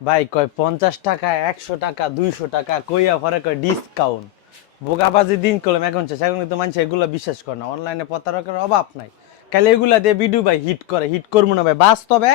ভাই কয় পঞ্চাশ টাকা একশো টাকা দুইশো টাকা কইয়া পরে কয় ডিসকাউন্ট বোকাবাজি দিন করলাম এখন শেষ। এখন কিন্তু মানুষ এগুলো বিশ্বাস করে না। অনলাইনে প্রতারকের অভাব নাই। খালি এগুলা দিয়ে ভিডিও ভাই হিট করে হিট করব না ভাই। বাস্তবে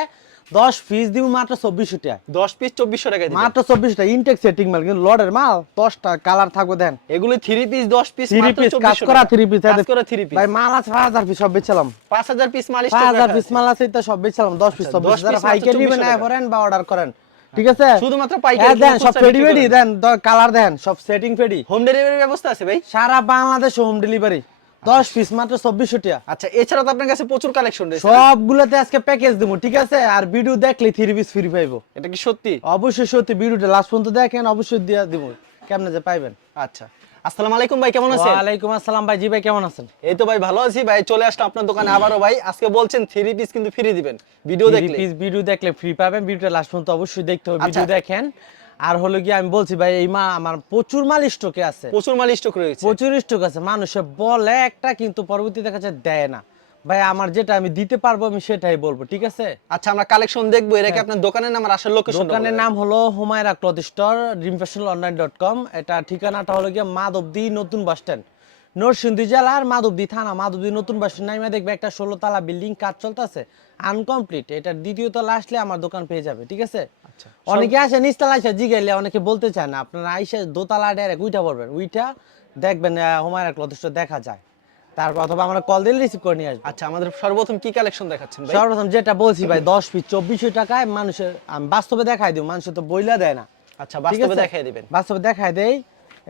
দশ পিস দিব মাত্র চব্বিশশো টাকা। দশ পিস চব্বিশশো টাকা মাত্র চব্বিশটা ইনটেক সেটিং মাল কিন্তু লডের মাল দশটা কালার থাকবে দেন। এগুলো থ্রি পিস দশ পিস থ্রি পিস কাজ করা থ্রি পিস কাজ করা থ্রি পিস ভাই মাল আছে পাঁচ হাজার পিস সব বেচলাম। পাঁচ হাজার পিস মাল পাঁচ হাজার পিস মাল আছে এটা সব বেচলাম। দশ পিস আচ্ছা, চব্বিশ 10 যারা piece মাত্র পাইকারি নেবেন 2400 টাকা। করেন বা অর্ডার করেন। ঠিক আছে? শুধুমাত্র হ্যাঁ, পাইকারি দেন সব ফেডি ফেডি দেন কালার দেন সব সেটিং ফেডি হোম ডেলিভারি ব্যবস্থা আছে ভাই? সারা বাংলাদেশ হোম ডেলিভারি দশ পিস মাত্র চব্বিশশো টাকা। আচ্ছা এছাড়া তো আপনার কাছে প্রচুর কালেকশন রয়েছে। সবগুলোতে আজকে প্যাকেজ দেবো ঠিক আছে? আর ভিডিও দেখলে থ্রি পিস ফ্রি পাইবো। এটা কি সত্যি? অবশ্যই সত্যি ভিডিওটা লাস্ট পর্যন্ত দেখেন অবশ্যই দিয়ে দেবো। কেমনে যে পাইবেন। আচ্ছা। আসসালামু আলাইকুম ভাই কেমন আছেন? ওয়ালাইকুম আসসালাম ভাই জি ভাই কেমন আছেন? এই তো ভাই ভালো আছি ভাই চলে আসলাম আপনার দোকানে আবারো ভাই। আজকে বলছেন থ্রি পিস কিন্তু ফ্রি দিবেন। ভিডিও দেখলে। পিস ভিডিও দেখলে ফ্রি পাবেন ভিডিওটা লাস্ট পর্যন্ত অবশ্যই দেখতে হবে আচ্ছা। ভিডিও দেখেন। আর হলো কি আমি বলছি ভাই এই মা আমার প্রচুর মাল স্টকে আছে। প্রচুর মাল স্টক রয়েছে। প্রচুর স্টক আছে মানুষে বলে একটা কিন্তু পরবর্তী দেখা যাচ্ছে দেয় না। ভাই আমার যেটা আমি দিতে পারব আমি সেটাই বলব ঠিক আছে? আচ্ছা আমরা কালেকশন দেখব এর আগে আপনার দোকানের নাম আর আসার লোকেশন হ্যাঁ। দোকানের নাম হলো Humaira cloth store dream fashion online dot com এটা ঠিকানাটা হলো গিয়ে মাধবদী নতুন বাস স্ট্যান্ড নরসিংদী জেলার মাধবদী থানা মাধবদী নতুন বাস স্ট্যান্ড নামে দেখবে একটা ষোলো তালা বিল্ডিং কাজ চলতেছে আনকমপ্লিট এটা দ্বিতীয় তলা আসলে আমার দোকান পেয়ে যাবে ঠিক আছে? আচ্ছা অনেকে আসে নিচতলা আসে জিগাইলে অনেকে বলতে চায় না। আপনারা আইসে দোতলা ডাইরেক্ট উইটা পড়বেন উইটা দেখবেন হুমায়রা ক্লথ স্টোর দেখা যায়। তারপর অথবা আমরা কল দিলে রিসিভ করে নিয়ে আসব। আচ্ছা আমাদের সর্বপ্রথম কি কালেকশন দেখাচ্ছেন ভাই? সর্বপ্রথম যেটা বলছি ভাই দশ পিস চব্বিশশো টাকায় মানুষের আমি বাস্তবে দেখাই দিই মানুষের তো বইলা দেয় না। আচ্ছা বাস্তবে দেখাই দিবেন। বাস্তবে দেখাই দেই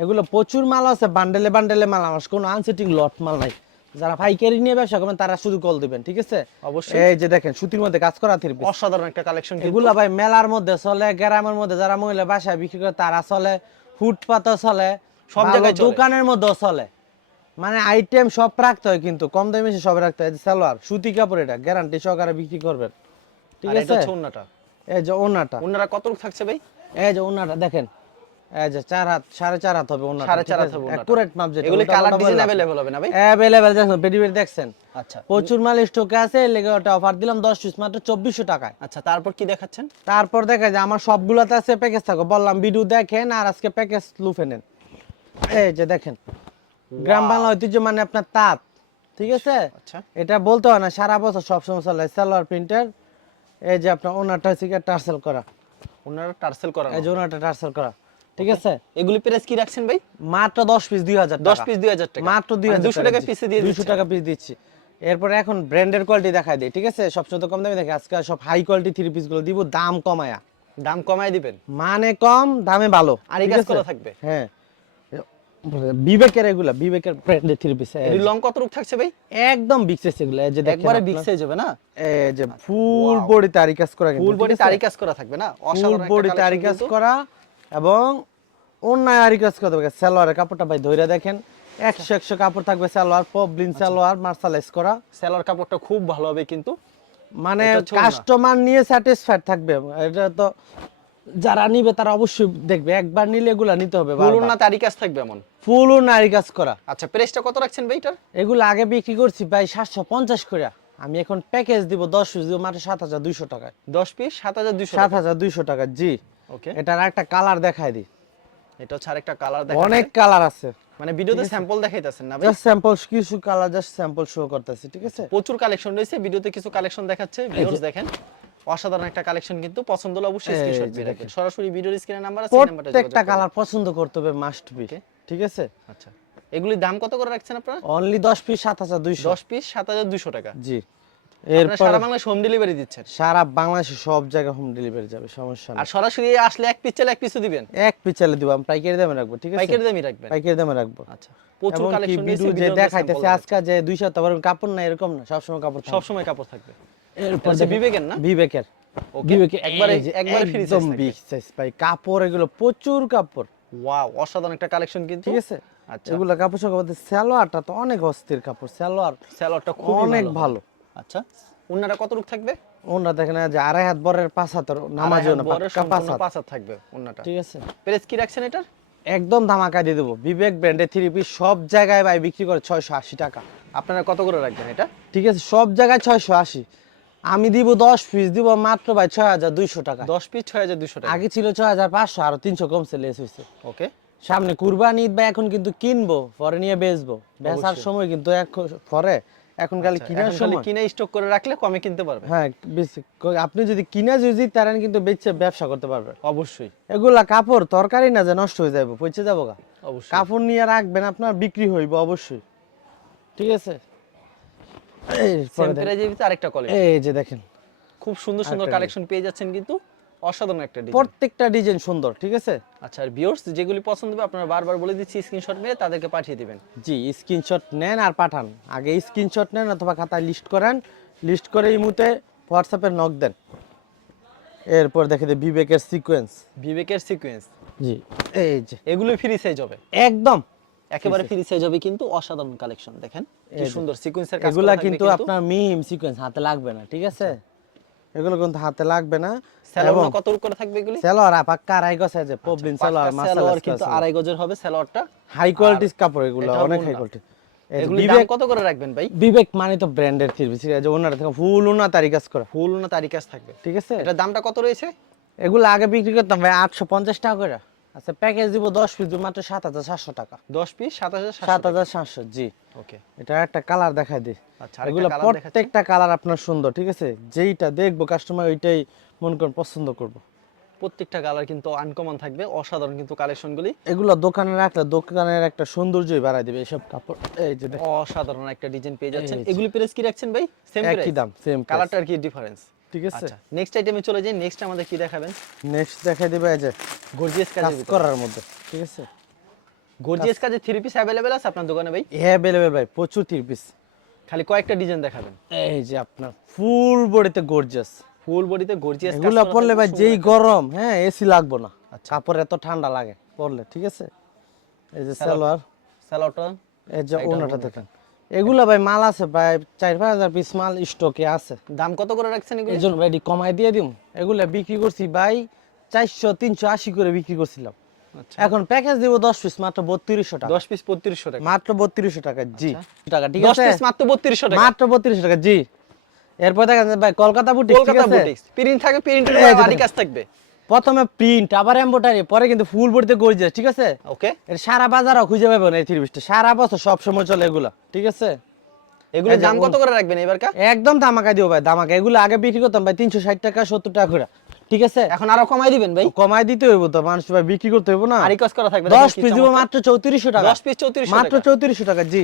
এগুলো প্রচুর মাল আছে বান্ডেলে বান্ডেলে মাল আমার কোনো আনসেটিং লট মাল নাই। যারা পাইকারি নিয়ে ব্যবসা করবেন তারা শুধু কল দিবেন ঠিক আছে? অবশ্যই। এই যে দেখেন সুতির মধ্যে কাজ করা থ্রি অসাধারণ একটা কালেকশন এগুলা ভাই মেলার মধ্যে চলে গ্রামের মধ্যে যারা মহিলা বাসায় বিক্রি করে তারা চলে ফুটপাতে চলে সব জায়গায়। দোকানের মধ্যেও চলে। মানে আইটেম সব রাখতে হয় কিন্তু কম দামে বেশি সব রাখতে হয়। সালোয়ার সুতি কাপড় এটা গ্যারান্টি সহকারে বিক্রি করবেন। ঠিক এটা আছে? হচ্ছে ওন্নাটা এই যে ওনাটা ওন্নারা কত থাকছে ভাই? এই যে ওনাটা দেখেন। এই যে চার হাত সাড়ে চার হাত হবে ওনাটা সাড়ে চার হাত হবে। অ্যাকুরেট মাপ যেটা এগুলি কালার ডিজাইন। অ্যাভেলেবল হবে না ভাই? অ্যাভেলেবেল দেখছেন পেডিবের দেখছেন? আচ্ছা। প্রচুর মাল স্টকে আছে এর লেগে ওটা অফার দিলাম দশ পিস মাত্র চব্বিশশো টাকায়। আচ্ছা তারপর কি দেখাচ্ছেন? তারপর দেখা যায় আমার সবগুলোতে আছে প্যাকেজ থাকো। বললাম ভিডিও দেখেন আর আজকে প্যাকেজ লুফে নেন। এই যে দেখেন গ্রাম বাংলা ঐতিহ্য মানে আপনার তাঁত ঠিক আছে? আচ্ছা। এটা বলতে হয় না সারা বছর সবসময় চলে সালোয়ার প্রিন্টার এই যে আপনার ওনারটা হচ্ছে টার্সেল করা। ওনারা টার্সেল করা এই যে ওনারটা টার্সেল করা ঠিক আছে? এগুলি প্রাইস কি রাখছেন ভাই? মাত্র দশ পিস দুই হাজার দশ পিস দুই হাজার টাকা। মাত্র দুই মানে হাজার দুশো টাকা পিসে দিয়ে দুশো দিচ্ছেন। টাকা পিস দিচ্ছি। এরপরে এখন ব্র্যান্ডের কোয়ালিটি দেখাই দিই ঠিক আছে? সবসময় তো কম দামে দেখে আজকে সব হাই কোয়ালিটি থ্রি পিসগুলো দিব দাম কমায়া। দাম কমায় দিবেন। মানে কম দামে ভালো আর এই কাজ করা থাকবে? হ্যাঁ। বিবেকের এগুলা বিবেকের ব্র্যান্ডের থ্রি পিস এর লং কত রূপ থাকছে ভাই? একদম বিগ সাইজ এগুলো এই যে একবারে আপনার। বিগ সাইজ হবে না? এই যে ফুল বডি তারি কাজ করা ফুল বডি তারি কাজ করা থাকবে না? ফুল অসাধারণ বডি তারি কাজ করা এবং অন্যায় আরি কাজ করতে হবে সালোয়ারের কাপড়টা ভাই ধইরা দেখেন একশো একশো কাপড় থাকবে সালোয়ার পবলিন আচ্ছা। সালোয়ার মার্শালাইজ করা। সেলর কাপড়টা খুব ভালো হবে কিন্তু। মানে কাস্টমার নিয়ে স্যাটিসফাইড থাকবে। এটা তো যারা নিবে তারা অবশ্যই দেখবে একবার নিলে এগুলা নিতে হবে না কাজ থাকবে এমন? নারী কাজ করা। আচ্ছা প্রাইসটা কত রাখছেন ভাই এটার? এগুলো আগে বিক্রি করছি ভাই সাতশো পঞ্চাশ করে আমি এখন প্যাকেজ দিব দশ পিস দিব মাত্র সাত হাজার দুইশো টাকায় দশ পিস সাত হাজার দুইশো সাত হাজার দুইশো টাকা জি। ওকে। এটার একটা কালার দেখাই দিই। এটা হচ্ছে আরেকটা কালার দেখা অনেক কালার আছে। মানে ভিডিওতে স্যাম্পল দেখাইতেছেন না ভাই? জাস্ট স্যাম্পল কিছু কালার জাস্ট স্যাম্পল শো করতেছি ঠিক আছে? প্রচুর কালেকশন রয়েছে ভিডিওতে কিছু কালেকশন দেখাচ্ছে ভিউয়ার্স দেখেন। অসাধারণ একটা কালেকশন কিন্তু পছন্দ হলে অবশ্যই স্ক্রিনশট দিয়ে রাখবেন। সরাসরি ভিডিওর স্ক্রিনে নাম্বার আছে নাম্বারটা প্রত্যেকটা কালার পছন্দ করতে হবে মাস্ট বি ঠিক আছে? আচ্ছা। এগুলির দাম কত করে রাখছেন আপনারা? অনলি দশ পিস সাত হাজার দুইশো। দশ পিস সাত হাজার দুইশো টাকা। জি। সারা বাংলাদেশ হোম ডেলিভারি দিচ্ছেন। সারা বাংলাদেশে সব জায়গায় হোম ডেলিভারি যাবে সমস্যা আর সরাসরি আসলে এক পিস এক পিসও দিবেন। এক পিস চালে দিব আমি পাইকারি দামে রাখব ঠিক আছে? পাইকারি দামই রাখবেন। পাইকারি দামে রাখব। আচ্ছা। প্রচুর কালেকশন যে দেখাইতেছে আজকে যে দুই সপ্তাহ পরে কাপড় নাই এরকম না সবসময় কাপড় সব সময় কাপড় থাকবে। এরপর বিবেকের না? বিবেকের। বিবেকের একবারে- একবারে free একদম থাকবে। বিগ সাইজ ভাই কাপড় এগুলো প্রচুর কাপড়। ওয়াও অসাধারণ একটা কালেকশন কিন্তু। ঠিক আছে? আচ্ছা। এগুলো কাপড় সব সালোয়ারটা তো অনেক অস্থির কাপড় সালোয়ার স্যালোয়ারটা খুব অনেক ভালো। আচ্ছা ওনারা কত রূপ থাকবে? ওনরা দেখেন যে আড়াই হাত বরের পাঁচ হাতের নামাজ আড়াই হাত বরের পাক্কা পাঁচ হাত থাকবে ওনাটা ঠিক আছে। প্রাইস কি রাখছেন এটার? একদম ধামাকা দিয়ে দেবো। বিবেক ব্র্যান্ডের থ্রি পিস সব জায়গায় ভাই বিক্রি করে ছয়শো আশি টাকা। আপনারা কত করে রাখবেন এটা? ঠিক আছে সব জায়গায় ছয়শো আশি। আমি দিব দশ পিস দিব মাত্র ভাই ছয় হাজার দুইশো টাকা। দশ পিস ছয় হাজার দুশো টাকা। আগে ছিল ছয় হাজার পাঁচশো আরও তিনশো কমছে লেস হয়েছে ওকে সামনে কুরবানি ঈদ বা এখন কিন্তু কিনবো পরে নিয়ে বেচবো। বেচার সময় কিন্তু এখন পরে এখন খালি কিনার আচ্ছা, সময়। কিনে স্টক করে রাখলে কমে কিনতে পারবে। হ্যাঁ আপনি যদি কিনা যদি তারেন কিন্তু বেচে ব্যবসা করতে পারবেন অবশ্যই। এগুলা কাপড় তরকারি না যে নষ্ট হয়ে যাবে পচে যাব গা। অবশ্যই। কাপড় নিয়ে রাখবেন আপনার বিক্রি হইব অবশ্যই। ঠিক আছে এই সেম পরে দেখেন। প্রাইজের ভিতরে আরেকটা কোয়ালিটি এই যে দেখেন। খুব সুন্দর সুন্দর কালেকশন পেয়ে যাচ্ছেন কিন্তু অসাধারণ একটা ডিজাইন প্রত্যেকটা ডিজাইন সুন্দর ঠিক আছে? আচ্ছা আর ভিউয়ার্স যেগুলি পছন্দ হবে আপনারা বারবার বলে দিচ্ছি স্ক্রিনশট মেরে তাদেরকে পাঠিয়ে দিবেন। জি স্ক্রিনশট নেন আর পাঠান। আগে স্ক্রিনশট নেন অথবা খাতায় লিস্ট করেন। লিস্ট করে এই মুহূর্তে হোয়াটসঅ্যাপে নক দেন। এরপর দেখে যে বিবেকের সিকোয়েন্স বিবেকের সিকোয়েন্স জি এই যে। এগুলো ফ্রি সাইজ হবে। একদম। একেবারে ফ্রি সাইজ হবে কিন্তু অসাধারণ কালেকশন দেখেন। কি সুন্দর সিকোয়েন্সের কাজ এগুলা কিন্তু আপনার মিহিম সিকোয়েন্স হাতে লাগবে না ঠিক আছে? এগুলো কিন্তু হাতে লাগবে না। স্যালোয়ার কত করে থাকবে এগুলি? সেলোয়ার পাক্কা আড়াই গজ আছে পবলিন সেলোয়ার সালোয়ার কিন্তু আড়াই গজের হবে সালোয়ারটা হাই কোয়ালিটির কাপড় এগুলো অনেক হাই কোয়ালিটি বিবেক কত করে রাখবেন ভাই? বিবেক মানে তো ব্র্যান্ডের থিরবি ঠিক আছে ওনার থেকে ফুল ওনা তারি কাজ করা। ফুল না তারিকাজ থাকবে। ঠিক আছে? এটার দামটা কত রয়েছে? এগুলো আগে বিক্রি করতাম ভাই আটশো পঞ্চাশ টাকা করে। আচ্ছা প্যাকেজ দিব দশ পিস মাত্র সাত হাজার সাতশো টাকা। দশ পিস সাত হাজার সাত হাজার সাতশো জি। ওকে এটা একটা কালার দেখাই দিই। আচ্ছা এগুলো প্রত্যেকটা কালার আপনার সুন্দর ঠিক আছে? যেইটা দেখব কাস্টমার ওইটাই মন করেন পছন্দ করব। প্রত্যেকটা কালার কিন্তু আনকমন থাকবে অসাধারণ কিন্তু কালেকশনগুলি এগুলো দোকানে রাখলে দোকানের একটা সৌন্দর্যই বাড়াই দিবে এসব কাপড়। এই যে অসাধারণ একটা ডিজাইন পেয়ে যাচ্ছেন। এগুলি প্রাইস কি রাখছেন ভাই? সেম একই দাম সেম কালারটার কি ডিফারেন্স ঠিক আছে? আচ্ছা নেক্সট আইটেমে চলে যাই। নেক্সট আমাদের কি দেখাবেন? নেক্সট দেখাই দিবে এই যে গর্জিয়াস কাজ করার মধ্যে ঠিক আছে? গর্জিয়াস কাজে থ্রি পিস অ্যাভেলেবেল আছে আপনার দোকানে ভাই? অ্যাভেলেবেল ভাই প্রচুর তির পিস খালি কয়েকটা ডিজাইন দেখাবেন। এই যে আপনার ফুল বডিতে গর্জিয়াস ফুল বডিতে গর্জিয়াস এগুলা পরলে ভাই যেই গরম হ্যাঁ এসি লাগবো না। কাপড় এত ঠান্ডা লাগে পরলে ঠিক আছে? এই যে সালোয়ার। স্যালোটা এই যে ওনাটা দেখেন। এগুলা ভাই মাল আছে ভাই চার পাঁচ হাজার পিস মাল স্টকে আছে। দাম কত করে রাখছেন এগুলি? এই জন্য ভাই কমাই দিয়ে দিম। এগুলা বিক্রি করছি ভাই চারশো তিনশো আশি করে বিক্রি করছিলাম। আচ্ছা। এখন প্যাকেজ দিব দশ পিস মাত্র বত্রিশশো টাকা। দশ পিস পঁয়ত্রিশশো টাকা। মাত্র বত্রিশশো টাকা জি। টাকা ঠিক আছে? মাত্র বত্রিশশো টাকা। মাত্র বত্রিশশো টাকা জি। এরপর দেখা যে ভাই কলকাতা বুটিক কলকাতা আছে? বুটিক্স প্রিন্ট থাকে যে কাজ থাকবে। প্রথমে প্রিন্ট আবার এম্বোটারি পরে কিন্তু ফুল বডিতে গর্জিয়াস ঠিক আছে? ওকে এর সারা বাজারও খুঁজে পাবেন এই থ্রি পিসটা সারা বছর সব সময় চলে এগুলা ঠিক আছে? এগুলো দাম কত করে রাখবেন এবার কা একদম দামাকা দিও ভাই দামাকা এগুলো আগে বিক্রি করতাম ভাই তিনশো ষাট টাকা সত্তর টাকা করে ঠিক আছে? এখন আরও কমাই দিবেন ভাই? কমাই দিতে হইব তো মানুষ ভাই বিক্রি করতে হইব না। আরি কাজ করা থাকবে দশ দেখেন কি পিস দিব মাত্র চৌত্রিশশো টাকা। দশ পিস চৌত্রিশশো মাত্র টাকা চৌত্রিশশো টাকা জি।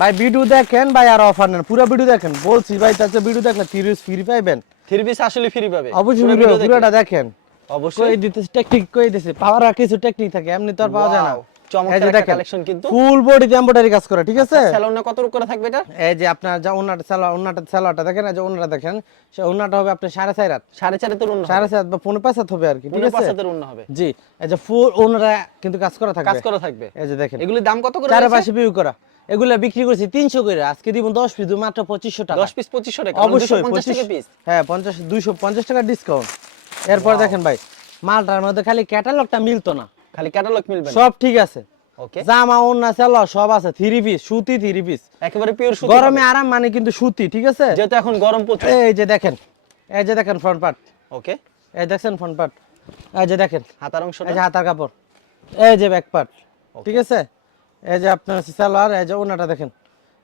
ভাই ভিডিও দেখেন ভাই আর অফার নেন। পুরো ভিডিও দেখেন বলছি ভাই তাতে ভিডিও দেখলে তিরিশ ফ্রি পাইবেন। থ্রি পিস আসলে ফ্রি পাবে। অবশ্যই পুরোটা দেখেন। অবশ্যই। কই টেকনিক কই পাওয়ার আর কিছু টেকনিক থাকে এমনি তো আর পাওয়া যায় না। চমৎকার একটা দেখেন কিন্তু। ফুল বডি এমব্রয়ডারি কাজ করা ঠিক আছে? স্যালোনা কত করে থাকবে এটা? এই যে আপনার যা ওনাটা সালোয়ার ওনাটা সালোয়ারটা দেখেন যে ওনাটা দেখেন সে ওনাটা হবে আপনার সাড়ে চার হাত। সাড়ে চারে তো রুন সাড়ে চার হাত বা পনেরো পাঁচ হাত হবে আর কি ঠিক পনেরো পাঁচ আছে? হাতের হবে। জি এই যে ফুল ওনারা কিন্তু কাজ করা কাজ থাকবে। করা থাকবে। এই যে দেখেন। এগুলির দাম কত করে ভিউ করা। এগুলা বিক্রি করছি তিনশো করে। আজকে দিব দশ পিস মাত্র পঁচিশশো টাকা। দশ পিস পঁচিশশো টাকা অবশ্যই 25 পিস হ্যাঁ পঞ্চাশ দুইশো পঞ্চাশ টাকা ডিসকাউন্ট এরপর দেখেন ভাই মালটার মধ্যে খালি ক্যাটালগটা মিলতো না। খালি ক্যাটালগ মিলবে সব ঠিক আছে। জামা ওন্না সেলো সব আছে থ্রি পিস সুতি থ্রি পিস একেবারে পিওর সুতি গরমে আরাম মানে কিন্তু সুতি ঠিক আছে? যেহেতু এখন গরম প্রচুর। এই যে দেখেন এই যে দেখেন ফ্রন্ট পার্ট ওকে এই দেখছেন ফ্রন্ট পার্ট এই যে দেখেন। হাতার এই যে হাতার কাপড়। এই যে ব্যাক পার্ট ঠিক আছে? এই যে আপনার সালোয়ার এই যে ওনাটা দেখেন।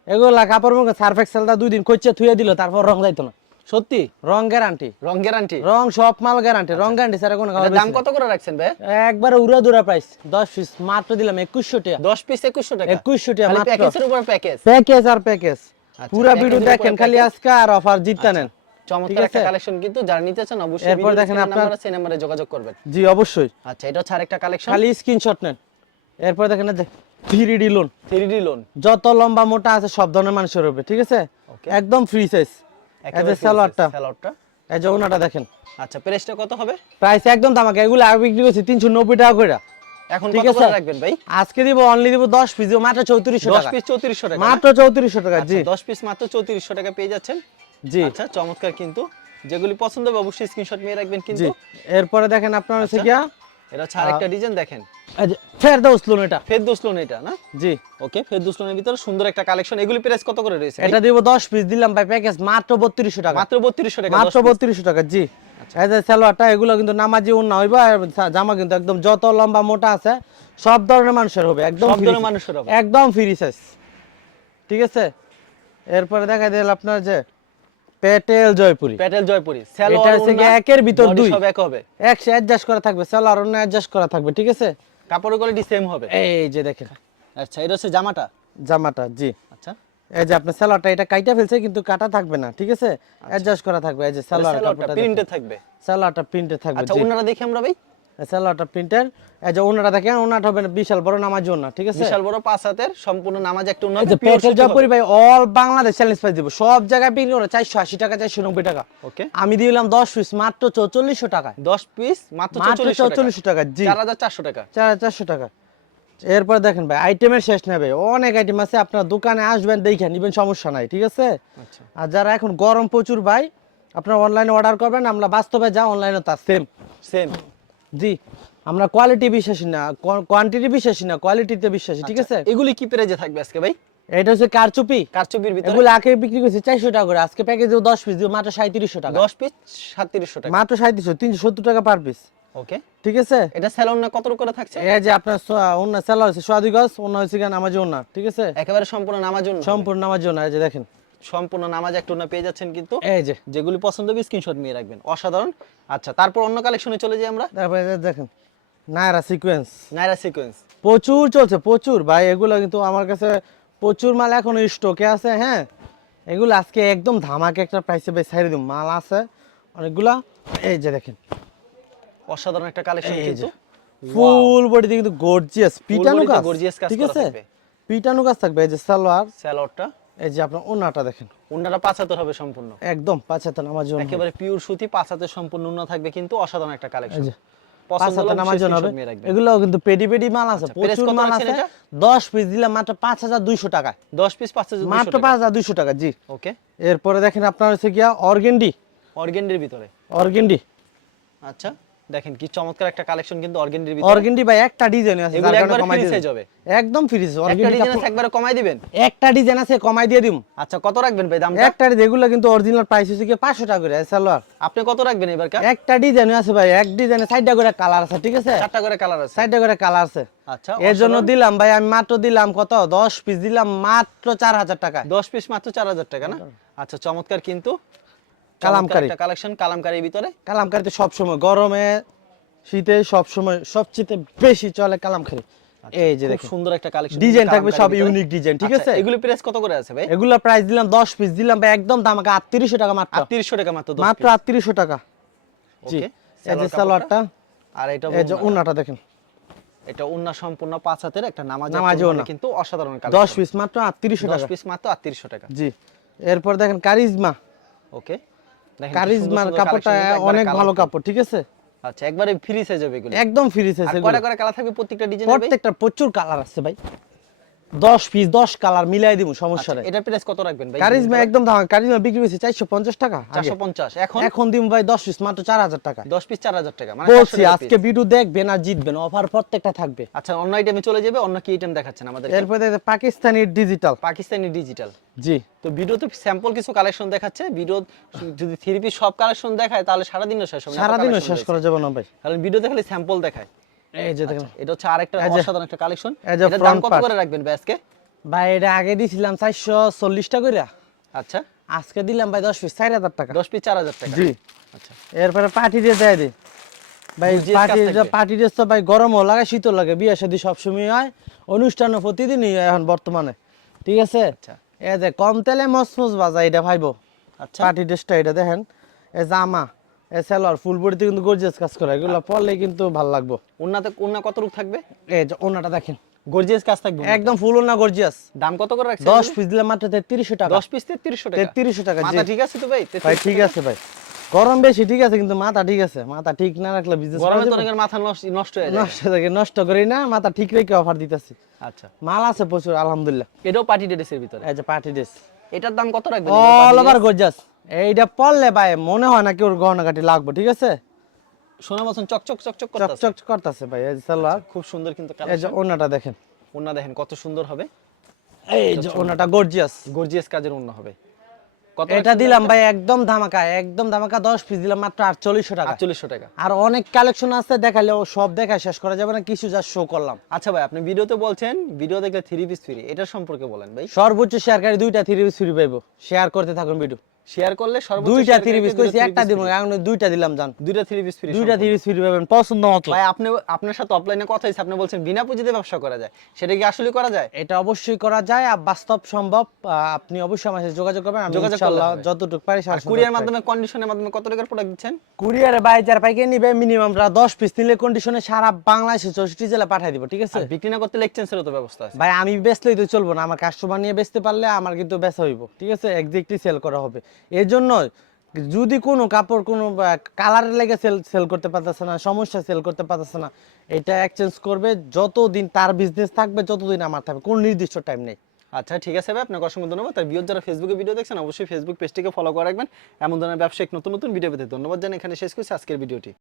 এগুলা কাপড় মুখে সার্ফ এক্সেলটা দুই দিন কইছে থুয়ে দিল তারপর রং যাইতো না। সত্যি রং গ্যারান্টি রং গ্যারান্টি রং সব মাল গ্যারান্টি রং গ্যারান্টি স্যার কোনো দাম কত করে রাখছেন ভাই? একবারে উড়া দুরা প্রাইস দশ পিস মাত্র দিলাম একুশশো টাকা। দশ পিস একুশশো টাকা? একুশশো টাকা মাত্র। প্যাকেজের উপর প্যাকেজ প্যাকেজ আর প্যাকেজ আচ্ছা, পুরা ভিডিও দেখেন খালি আজকে আর অফার জিততে নেন। চমৎকার একটা কালেকশন কিন্তু যারা নিতে চান অবশ্যই এরপর দেখেন আপনার- সেই নম্বরে যোগাযোগ করবেন। জি অবশ্যই। আচ্ছা এটা হচ্ছে আরেকটা কালেকশন খালি স্ক্রিনশট নেন। এরপর দেখেন three D lawn three D lawn যত লম্বা মোটা আছে সব ধরনের মানুষের হবে ঠিক আছে? একদম ফ্রি সাইজ এই যে এই ওনাটা দেখেন। আচ্ছা প্রাইসটা কত হবে? প্রাইস একদম এগুলো আগে বিক্রি করছি তিনশো নব্বই টাকা করে এখন কত করে রাখবেন ভাই? আজকে দিব অনলি দিব দশ পিস দিব মাত্র চৌত্রিশশো দশ টাকা। পিস চৌত্রিশশো টাকা মাত্র চৌত্রিশশো টাকা জি। দশ পিস মাত্র চৌত্রিশশো টাকা পেয়ে যাচ্ছেন? জি। আচ্ছা চমৎকার কিন্তু। যেগুলি পছন্দ হবে অবশ্যই স্ক্রিনশট নিয়ে রাখবেন কিন্তু। এরপরে দেখেন আপনার হচ্ছে আচ্ছা। এটা হচ্ছে আরেকটা ডিজাইন দেখেন। ফেরদৌস লোন এটা। ফেরদৌস লোন এটা না? জি। ওকে ফেরদৌস লোনের ভিতরে সুন্দর একটা কালেকশন এগুলি প্রাইস কত করে রয়েছে? এটা দিব দশ পিস দিলাম ভাই প্যাকেজ মাত্র বত্রিশশো টাকা। মাত্র বত্রিশশো টাকা মাত্র 10 টাকা জি। এই যে সালোয়ারটা এগুলো কিন্তু নামাজি উন্না হইবা জামা কিন্তু একদম যত লম্বা মোটা আছে সব ধরনের মানুষের হবে একদম সব ধরনের মানুষের হবে। একদম ফ্রি সাইজ ঠিক আছে? এরপরে দেখা দিল আপনার যে পেটেল জয়পুরি। প্যাটেল জয়পুরি এটা হচ্ছে একের ভিতর দুই। সব এক হবে। একশো অ্যাডজাস্ট করা থাকবে সালোয়ার অন্য অ্যাডজাস্ট করা থাকবে ঠিক আছে? কাপড়ের কোয়ালিটি সেম হবে। এই যে দেখেন। আচ্ছা এটা হচ্ছে জামাটা? জামাটা জি। আচ্ছা। এই যে আপনার সালোয়ারটা এটা কাইটা ফেলছে কিন্তু কাটা থাকবে না ঠিক আছে? অ্যাডজাস্ট করা থাকবে এই যে সালোয়ার প্রিন্টে থাকবে। সালোয়ারটা প্রিন্টে থাকবে আচ্ছা। ওনারা দেখি আমরা ভাই। সালোয়ারটা প্রিন্টের। এই যে ওনাটা দেখেন ওনাটা হবে বিশাল বড় নামাজ ওনা ঠিক আছে? বিশাল বড় পাঁচ হাতের সম্পূর্ণ নামাজ একটা উন্নত যে পেটেল জয়পুরি ভাই অল বাংলাদেশ চ্যালেঞ্জ প্রাইস দিব। সব জায়গায় বিক্রি করে চারশো আশি টাকা চারশো নব্বই টাকা। ওকে আমি দিলাম দশ পিস মাত্র চৌচল্লিশশো টাকায়। 10 পিস মাত্র মাত্র 4400 টাকা। জি। 4400 টাকা। চার হাজার চারশো টাকা। এরপর দেখেন ভাই আইটেমের শেষ নেবে অনেক আইটেম আছে আপনার দোকানে আসবেন দেখে নিবেন সমস্যা নাই ঠিক আছে? আচ্ছা। আর যারা এখন গরম প্রচুর ভাই আপনার অনলাইনে অর্ডার করবেন আমরা বাস্তবে যা অনলাইনে তা সেম সেম জি আমরা কোয়ালিটি বিশ্বাসী না কোয়ান্টিটি বিশ্বাসী না কোয়ালিটিতে বিশ্বাসী ঠিক আছে? এগুলি কি প্রাইজে থাকবে আজকে ভাই? এটা হচ্ছে কারচুপি। কারচুপির ভিতরে? এগুলো আগে বিক্রি করছে চারশো টাকা করে আজকে প্যাকেজ দেবো দশ পিস দিব মাত্র সাঁত্রিশশো টাকা। 10 পিস 3700 টাকা। মাত্র সাঁত্রিশশো তিনশো সত্তর টাকা পার পিস ওকে ঠিক আছে? এটা স্যালন না কত করে থাকছে? এই যে আপনার অন্য সেলার হচ্ছে সোয়াদি গজ অন্য হচ্ছে কেন আমার জন্য ঠিক আছে? একেবারে সম্পূর্ণ নামাজ জন্য সম্পূর্ণ আমার জন্য এই যে দেখেন। সম্পূর্ণ নামাজ একটা না পেয়ে যাচ্ছেন কিন্তু এই যে। যেগুলি পছন্দ হবে স্ক্রিনশট নিয়ে রাখবেন অসাধারণ। আচ্ছা তারপর অন্য কালেকশনে চলে যাই আমরা। তারপরে দেখেন নায়রা সিকোয়েন্স নাইরা সিকোয়েন্স প্রচুর চলছে প্রচুর। ভাই এগুলো কিন্তু আমার কাছে প্রচুর মাল এখনও স্টকে আছে হ্যাঁ? এগুলো আজকে একদম ধামাকে একটা প্রাইসে বেশ ছাড়ি দিম মাল আছে অনেকগুলা। এই যে দেখেন। অসাধারণ একটা কালেকশন এই যে। কিন্তু। ফুল বডিতে কিন্তু গর্জিয়াস পিটানো কাজ। gorgeous কাজ ঠিক আছে। পিটানো কাজ থাকবে এই যে সালোয়ার। স্যালোয়ারটা এই যে আপনার ওনাটা দেখেন। উন্নাটা পাঁচ হাতের হবে সম্পূর্ণ। একদম পাঁচ হাতে নামার জন্য একেবারে পিওর সুতি পাঁচ হাতের সম্পূর্ণ থাকবে কিন্তু অসাধারণ একটা কালেকশন। এগুলোও কিন্তু পেডি পেডি মাল আছে আচ্ছা, প্রচুর মাল আছে। দশ পিস দিলাম মাত্র পাঁচ হাজার দুইশো টাকা। 10 পিস পাঁচ হাজার মাত্র পাঁচ হাজার দুইশো টাকা জি। ওকে এরপরে দেখেন আপনার হচ্ছে গিয়া অর্গেন্ডি। অর্গেন্ডির ভিতরে। অর্গেন্ডি। আচ্ছা। দেখেন কি চমৎকার একটা কালেকশন কিন্তু অর্গেন্ডির ভিতরে। অর্গেন্ডি ভাই একটা ডিজাইন আছে এগুলো একবারে কমাই দিয়ে হবে? একদম ফ্রি একটা অর্গেন্ডি ডিজাইন আছে একবারে কমাই দিবেন? একটা ডিজাইন আছে কমাই দিয়ে দিম। আচ্ছা কত রাখবেন ভাই দামটা? একটা যেগুলো কিন্তু অরিজিনাল প্রাইস হচ্ছে কি পাঁচশো টাকা করে সালোয়ার আপনি কত রাখবেন এবার কা? একটা ডিজাইন আছে ভাই এক ডিজাইনে সাইডটা করে কালার আছে ঠিক আছে? চারটা করে কালার আছে। সাইডটা করে কালার আছে। আচ্ছা এর জন্য দিলাম ভাই আমি মাত্র দিলাম কত? দশ পিস দিলাম মাত্র চার হাজার টাকা 10 পিস মাত্র 4000 টাকা না? আচ্ছা চমৎকার কিন্তু। কালামকারী। কালেকশন কালামকারীর ভিতরে? কালামকারিতে সবসময় গরমে শীতে সবসময় সবচেয়ে বেশি চলে কালামকারি। এই যে দেখুন। সুন্দর একটা কালেকশন। ডিজাইন থাকবে সব ইউনিক ডিজাইন ঠিক আছে? এগুলো প্রাইস কত করে আছে ভাই? এগুলো প্রাইস দিলাম দশ পিস দিলাম ভাই একদম দাম আটত্রিশশো টাকা মাত্র। 3800 টাকা মাত্র 10 মাত্র আটত্রিশশো টাকা। জি এই যে সালোয়ারটা। আর এটা এই যে ওড়না। উন্নাটা দেখেন। এটা উন্না সম্পূর্ণ পাঁচ হাতের একটা নামাজ নামাজি ওড়না। কিন্তু অসাধারণ দশ কালেকশন। পিস মাত্র আটত্রিশশো 10 টাকা। পিস মাত্র 3800 টাকা। জি এরপর দেখেন কারিজমা। ওকে কারিজমার কাপড়টা অনেক ভালো কাপড় ঠিক আছে? আচ্ছা একবারে ফ্রি সাইজ হবে এগুলো একদম ফ্রি সাইজ কয়টা করে কালার থাকবে? প্রত্যেকটা ডিজাইন প্রত্যেকটা প্রচুর কালার আছে ভাই। দশ পিস দশ কালার মিলাই দিব সমস্যা নেই। এটা প্রাইস কত রাখবেন ভাই? কারিজমা একদম দাম কারিজমা বিক্রি হয়েছে চারশো পঞ্চাশ টাকা 450 এখন? এখন দিম ভাই দশ পিস মাত্র চার হাজার টাকা। 10 পিস 4000 টাকা মানে বলছি আজকে ভিডিও দেখবেন আর জিতবেন অফার প্রত্যেকটা থাকবে। আচ্ছা অন্য আইটেমে চলে যাবে অন্য কি আইটেম দেখাচ্ছেন আমাদের এরপরে দেখতে পাকিস্তানি ডিজিটাল পাকিস্তানি ডিজিটাল জি। তো ভিডিওতে স্যাম্পল কিছু কালেকশন দেখাচ্ছে ভিডিও যদি থ্রি পিস সব কালেকশন দেখায় তাহলে সারাদিনও শেষ হবে না, এত সারাদিনও শেষ করা যাবে না ভাই। কারণ ভিডিওতে খালি স্যাম্পল দেখায়। এই যে দেখেন। এটা হচ্ছে আরেকটা অসাধারণ একটা কালেকশন এই দাম কত করে রাখবেন ভাই আজকে? ভাই এটা আগে দিছিলাম চারশো চল্লিশটা করে আচ্ছা। আজকে দিলাম ভাই দশ পিস চার হাজার টাকা। 10 পিস 4000 টাকা। জি। আচ্ছা। এরপরে পার্টি ড্রেস দেয় দিই ভাই পার্টি পার্টি ড্রেস তো ভাই গরমও লাগে শীতও লাগে বিয়ে শাদী সবসময় হয় অনুষ্ঠানও প্রতিদিনই এখন বর্তমানে। ঠিক আছে? আচ্ছা। এ যে কম তেলে মসমস বাজা এটা ভাইবো। আচ্ছা। পার্টি ড্রেসটা এটা দেখেন এ জামা। ফুল বডিতে কিন্তু গর্জিয়াস কাজ করে এগুলো পরলে কিন্তু ভালো লাগবো। উন্নাতে উন্না কত রূপ থাকবে? এই যে ওনাটা দেখেন। গর্জিয়াস কাজ থাকবে একদম ফুল ওনা গর্জিয়াস দাম কত করে রাখছেন দশ পিস দিলে মাত্র তেত্রিশশো টাকা। 10 পিস 3300 টাকা? 3300 টাকা, মাথা ঠিক আছে তো ভাই? ভাই ঠিক আছে ভাই। গরম বেশি ঠিক আছে কিন্তু মাথা ঠিক আছে। মাথা ঠিক না রাখলে বিজনেস গরমে তো অনেকের মাথা নষ্ট নষ্ট হয়ে যায়। নষ্ট থাকে নষ্ট করি না মাথা ঠিক রেখে অফার দিতেছি। আচ্ছা। মাল আছে প্রচুর আলহামদুলিল্লাহ। এটাও পার্টি ড্রেসের ভিতরে? এই যে পার্টি ড্রেস এটার দাম কত রাখবেন? অল ওভার গর্জাস এইটা পড়লে ভাই মনে হয় না কেউ গহনা কাটি লাগবে ঠিক আছে? সোনা মতন চকচক চকচক করতেছে। চকচক করতেছে ভাই এই সালোয়ার। খুব সুন্দর কিন্তু এই যে ওনাটা দেখেন। ওন্না দেখেন কত সুন্দর হবে। এই যে ওনাটা গর্জিয়াস গর্জিয়াস কাজের ওন্না হবে। কত এটা দিলাম ভাই একদম ধামাকা একদম ধামাকা দশ পিস দিলাম মাত্র আটচল্লিশশো টাকা। আটচল্লিশশো টাকা। আর অনেক কালেকশন আছে দেখালে ও সব দেখা শেষ করা যাবে না কিছু যা শো করলাম। আচ্ছা ভাই আপনি ভিডিওতে বলছেন ভিডিও দেখলে থ্রি পিস ফ্রি এটা সম্পর্কে বলেন ভাই। সর্বোচ্চ শেয়ারকারী দুইটা থ্রি পিস ফ্রি পাইবো। শেয়ার করতে থাকুন ভিডিও। শেয়ার করলে সর্বোচ্চ দুইটা থ্রি পিস কইছি একটা দিব। এখন দুইটা দিলাম জান। দুইটা থ্রি পিস ফ্রি দুইটা থ্রি পিস ফ্রি পাবেন পছন্দ মতো। ভাই আপনি আপনার সাথে অফলাইনে কথা হয়েছে আপনি বলছেন বিনা পুঁজিতে ব্যবসা করা যায়। সেটা কি আসলে করা যায়? এটা অবশ্যই করা যায় আর বাস্তব সম্ভব আপনি অবশ্যই আমার সাথে যোগাযোগ করবেন আমি ইনশাআল্লাহ যতটুকু পারি আর কুরিয়ার মাধ্যমে কন্ডিশনের মাধ্যমে কত টাকার প্রোডাক্ট দিচ্ছেন? কুরিয়ারে বাই যার পাইকে নিবে মিনিমাম দশ পিস নিলে কন্ডিশনে সারা বাংলাদেশে চৌষট্টি জেলা পাঠিয়ে দিব ঠিক আছে? বিক্রি না করতে তো ব্যবস্থা আছে। ভাই আমি বেচলেই তো চলবো না আমার কাস্টমার নিয়ে বেচতে পারলে আমার কিন্তু বেচা হইব ঠিক আছে? একদিকটি সেল করা হবে। এর জন্য যদি কোনো কাপড় কোনো কালার লেগে সেল সেল করতে পারতেছে না, সমস্যা সেল করতে পারতেছে না, এটা এক্সচেঞ্জ করবে যতদিন তার বিজনেস থাকবে, যতদিন আমার থাকবে, কোনো নির্দিষ্ট টাইম নেই। আচ্ছা ঠিক আছে ভাই, আপনাকে অসংখ্য ধন্যবাদ। তার বিয়োগ যারা ফেসবুকে ভিডিও দেখছেন, অবশ্যই ফেসবুক পেজটিকে ফলো করে রাখবেন। এমন ধরনের ব্যবসায়িক নতুন নতুন ভিডিও পেতে ধন্যবাদ জানি এখানে শেষ করছি আজকের ভিডিওটি